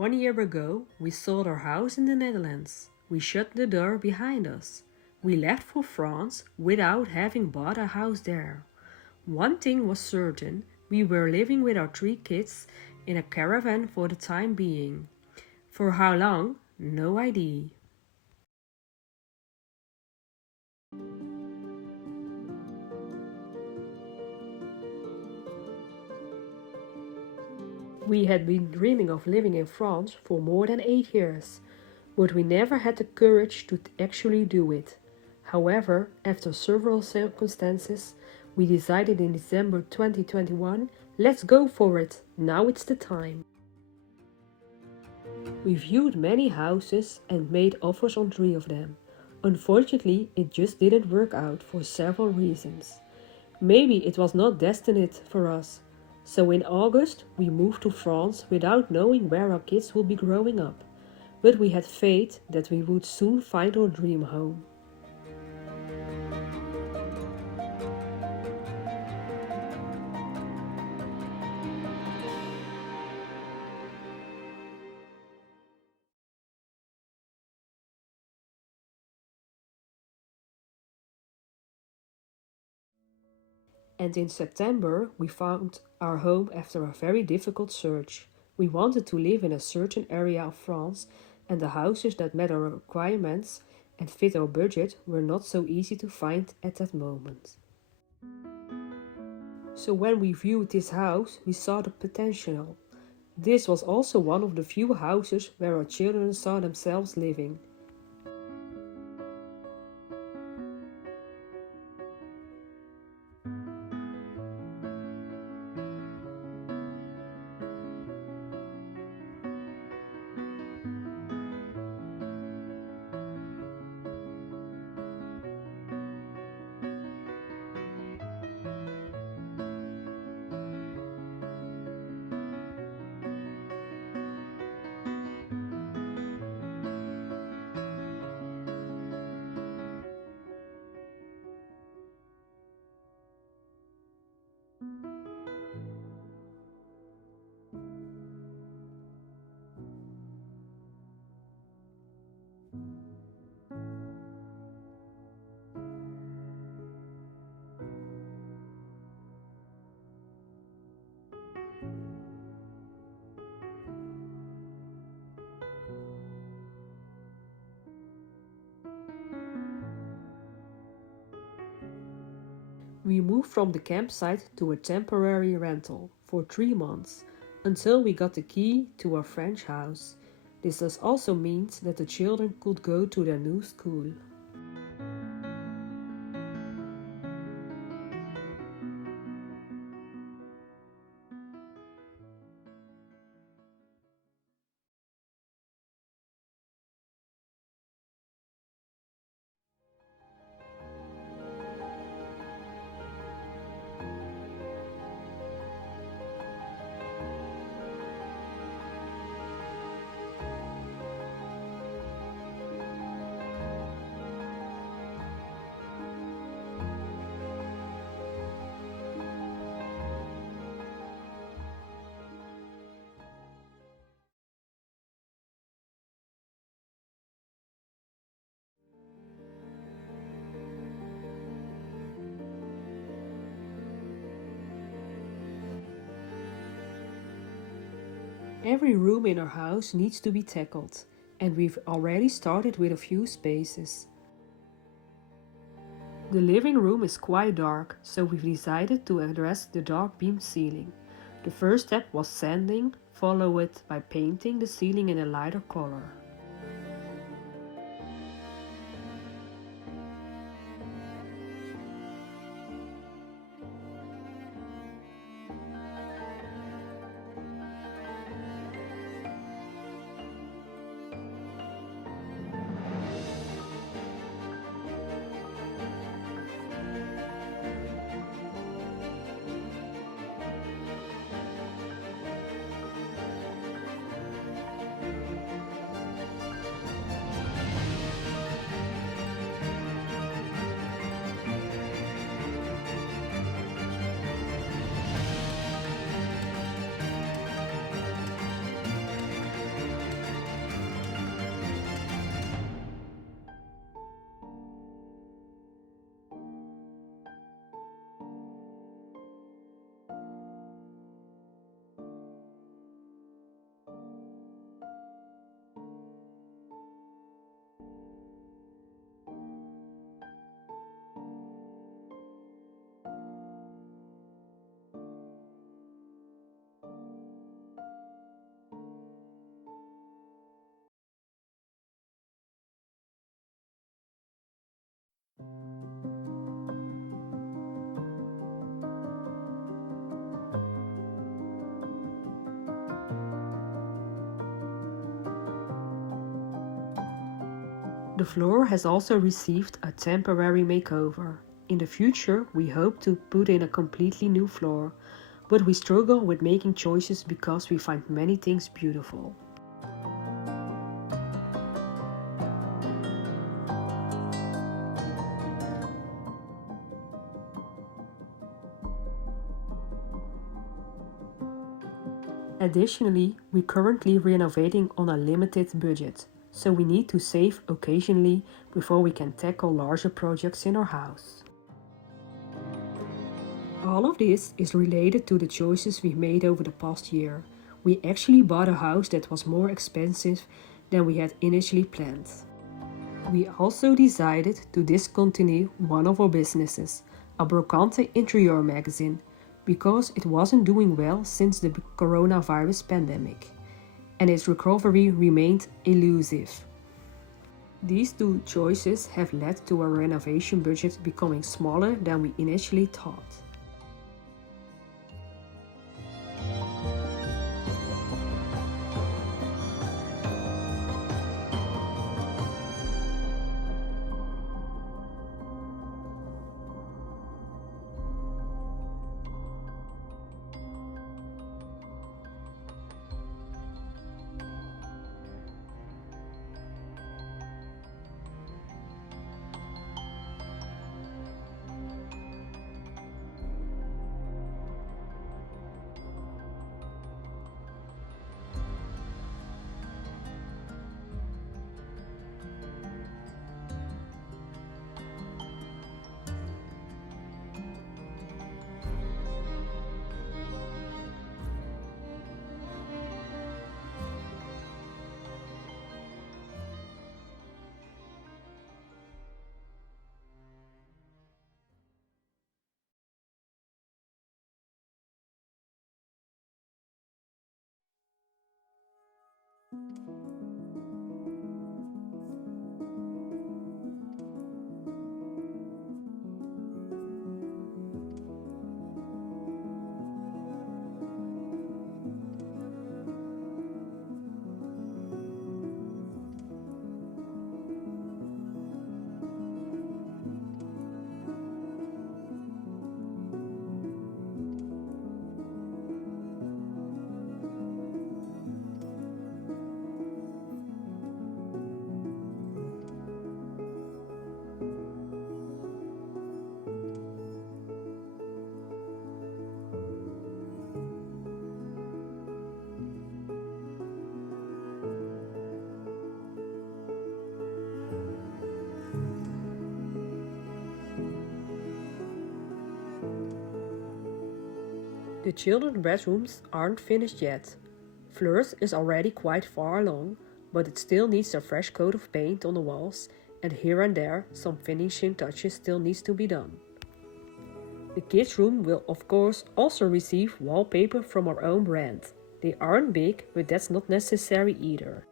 1 year ago, we sold our house in the Netherlands. We shut the door behind us. We left for France without having bought a house there. One thing was certain, we were living with our 3 kids in a caravan for the time being. For how long? No idea. We had been dreaming of living in France for more than 8 years, but we never had the courage to actually do it. However, after several circumstances, we decided in December 2021, let's go for it, now it's the time. We viewed many houses and made offers on 3 of them. Unfortunately, it just didn't work out for several reasons. Maybe it was not destined for us. So in August, we moved to France without knowing where our kids would be growing up. But we had faith that we would soon find our dream home. And in September, we found our home after a very difficult search. We wanted to live in a certain area of France, and the houses that met our requirements and fit our budget were not so easy to find at that moment. So when we viewed this house, we saw the potential. This was also one of the few houses where our children saw themselves living. We moved from the campsite to a temporary rental for 3 months, until we got the key to our French house. This does also mean that the children could go to their new school. Every room in our house needs to be tackled, and we've already started with a few spaces. The living room is quite dark, so we've decided to address the dark beam ceiling. The first step was sanding, followed by painting the ceiling in a lighter color. The floor has also received a temporary makeover. In the future, we hope to put in a completely new floor, but we struggle with making choices because we find many things beautiful. Additionally, we're currently renovating on a limited budget, so we need to save occasionally before we can tackle larger projects in our house. All of this is related to the choices we made over the past year. We actually bought a house that was more expensive than we had initially planned. We also decided to discontinue one of our businesses, a brocante interior magazine, because it wasn't doing well since the coronavirus pandemic, and its recovery remained elusive. These two choices have led to our renovation budget becoming smaller than we initially thought. The children's bedrooms aren't finished yet. Fleur's is already quite far along, but it still needs a fresh coat of paint on the walls, and here and there some finishing touches still needs to be done. The kids' room will of course also receive wallpaper from our own brand. They aren't big, but that's not necessary either.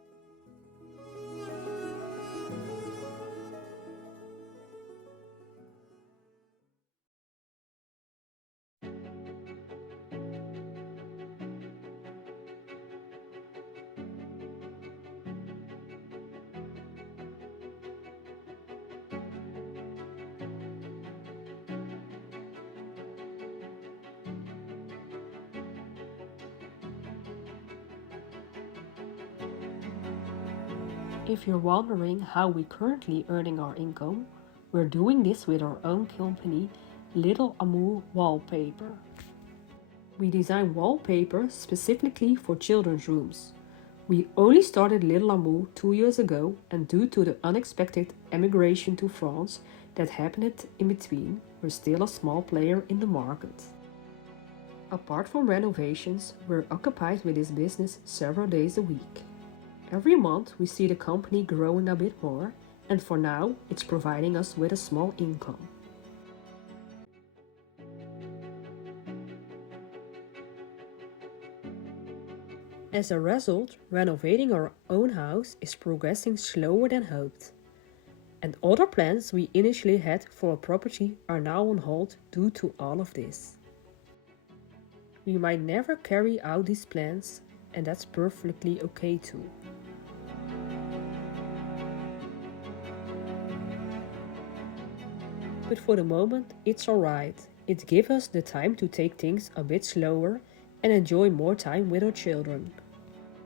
If you're wondering how we're currently earning our income, we're doing this with our own company, Little Amour Wallpaper. We design wallpaper specifically for children's rooms. We only started Little Amour 2 years ago, and due to the unexpected emigration to France that happened in between, we're still a small player in the market. Apart from renovations, we're occupied with this business several days a week. Every month we see the company growing a bit more, and for now it's providing us with a small income. As a result, renovating our own house is progressing slower than hoped. And other plans we initially had for a property are now on hold due to all of this. We might never carry out these plans, and that's perfectly okay too. but for the moment it's alright. It gives us the time to take things a bit slower and enjoy more time with our children.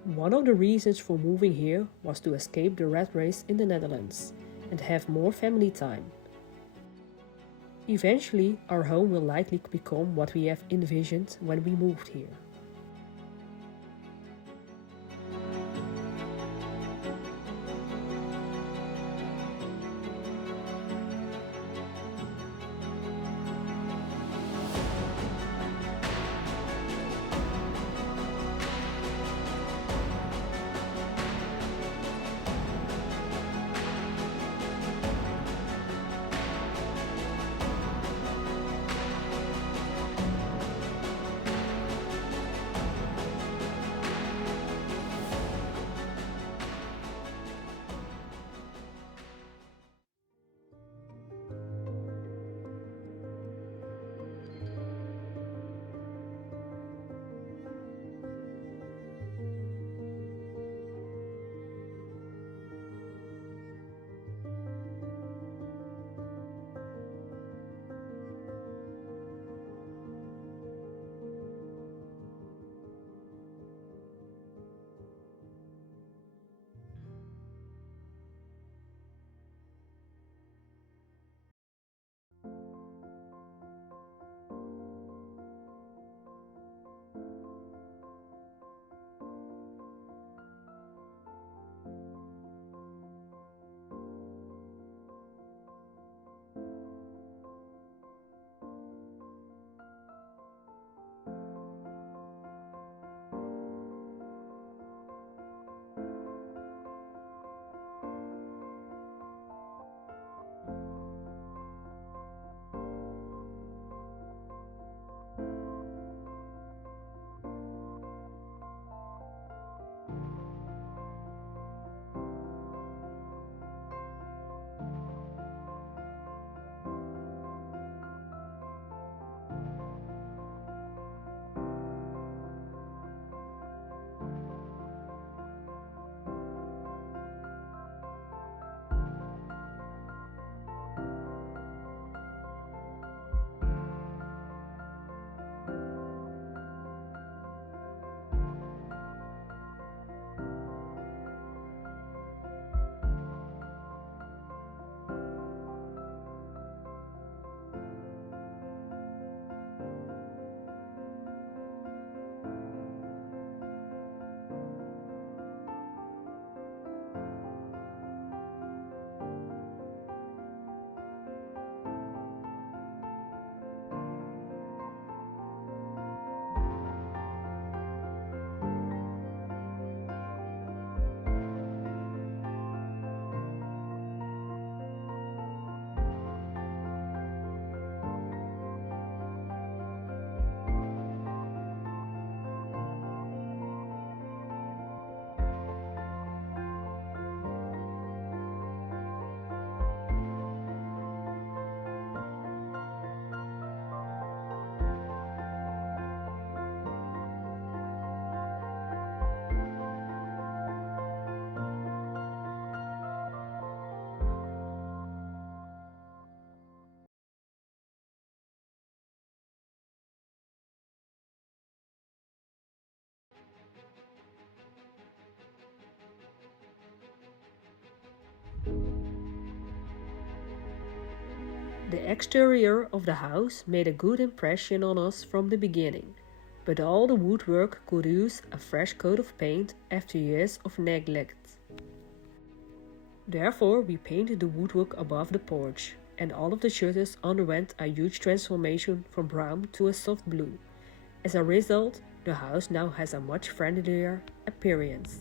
One of the reasons for moving here was to escape the rat race in the Netherlands and have more family time. Eventually, our home will likely become what we have envisioned when we moved here. The exterior of the house made a good impression on us from the beginning, but all the woodwork could use a fresh coat of paint after years of neglect. Therefore, we painted the woodwork above the porch, and all of the shutters underwent a huge transformation from brown to a soft blue. As a result, the house now has a much friendlier appearance.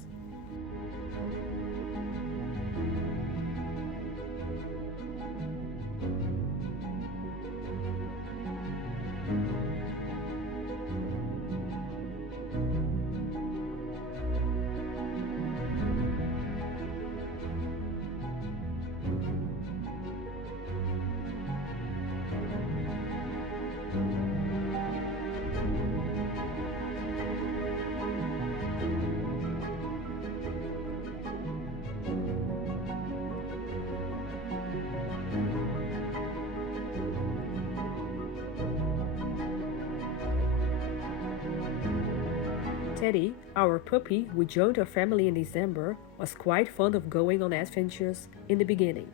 Teddy, our puppy who joined our family in December, was quite fond of going on adventures in the beginning.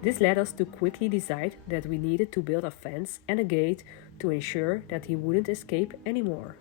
This led us to quickly decide that we needed to build a fence and a gate to ensure that he wouldn't escape anymore.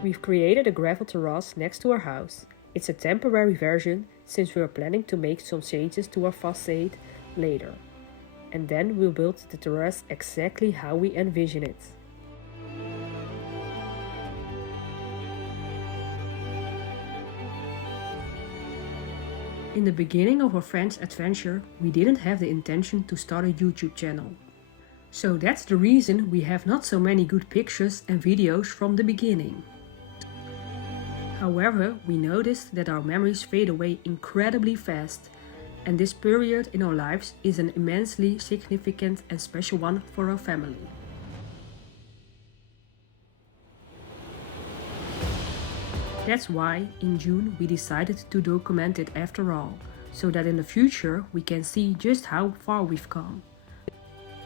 We've created a gravel terrace next to our house. It's a temporary version since we are planning to make some changes to our facade later. And then we'll build the terrace exactly how we envision it. In the beginning of our friend's adventure, we didn't have the intention to start a YouTube channel. So that's the reason we have not so many good pictures and videos from the beginning. However, we noticed that our memories fade away incredibly fast, and this period in our lives is an immensely significant and special one for our family. That's why, in June, we decided to document it after all, so that in the future we can see just how far we've come.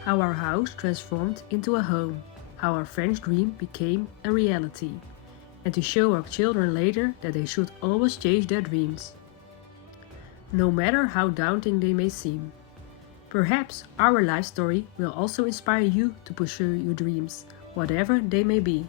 How our house transformed into a home, how our French dream became a reality. And to show our children later that they should always chase their dreams, no matter how daunting they may seem. Perhaps our life story will also inspire you to pursue your dreams, whatever they may be.